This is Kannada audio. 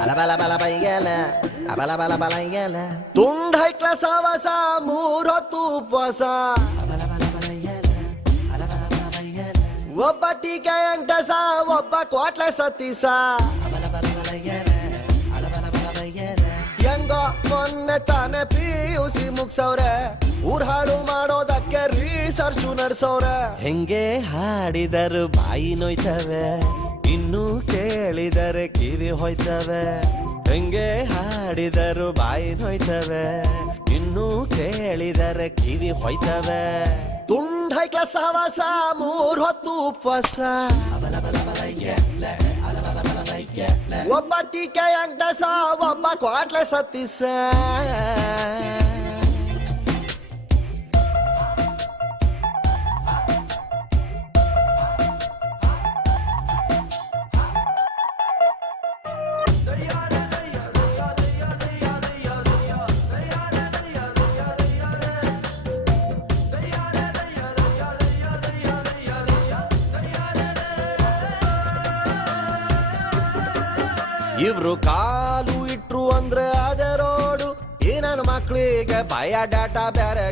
ಬಲ ಬಲ ಬಲ ಬೈಯಲ ಬಲ ಬಲ ಬಲ ಎಲ ತುಂಡ ಹೈಕ್ಲ ಸವಸ ಮೂರೊತ್ತು ಉಪವಾಸ ಒಬ್ಬ ಟೀಕೆ ಅಂಟಸ ಒಬ್ಬ ಕ್ವಾಟ್ಲೆ ಸತ್ತೀಸ ಹೆಂಗೋ ಮೊನ್ನೆ ತಾನೆ PUC ಮುಗ್ಸವ್ರೆ ಊರ್ ಹಾಳು ಮಾಡೋದಕ್ಕೆ ರಿಸರ್ಚ್ ನಡ್ಸವ್ರೆ ಹೆಂಗೆ ಹಾಡಿದರು ಬಾಯಿ ನೋಯ್ತವೆ ಇನ್ನು ಕೇಳಿದರೆ ಕಿವಿ ಹೋಯ್ತವೆ ಹೆಂಗೆ ಹಾಡಿದರು ಬಾಯಿ ನೋಯ್ತವೆ ಇನ್ನು ಕೇಳಿದರೆ ಕಿವಿ ಹೋಯ್ತವೆ ತುಂಡ ಹೈಕ್ಲ ಸಹವಾಸ ಮೂರ್ ಹೊತ್ತು ಉಪವಾಸ ಒಬ್ಬ ಟೀಕೆ ಅಂಟಸ ಒಬ್ಬ ಕ್ವಾಟ್ಲೆ ಸತ್ತೀಸ ಇವ್ರು ಕಾಲು ಇಟ್ರು ಅಂದ್ರೆ ಅದೇ ರೋಡು ಈ ನನ್ನ ಮಕ್ಳಿಗೆ ಭಯ ಡಾಟಾ ಬೇರೆ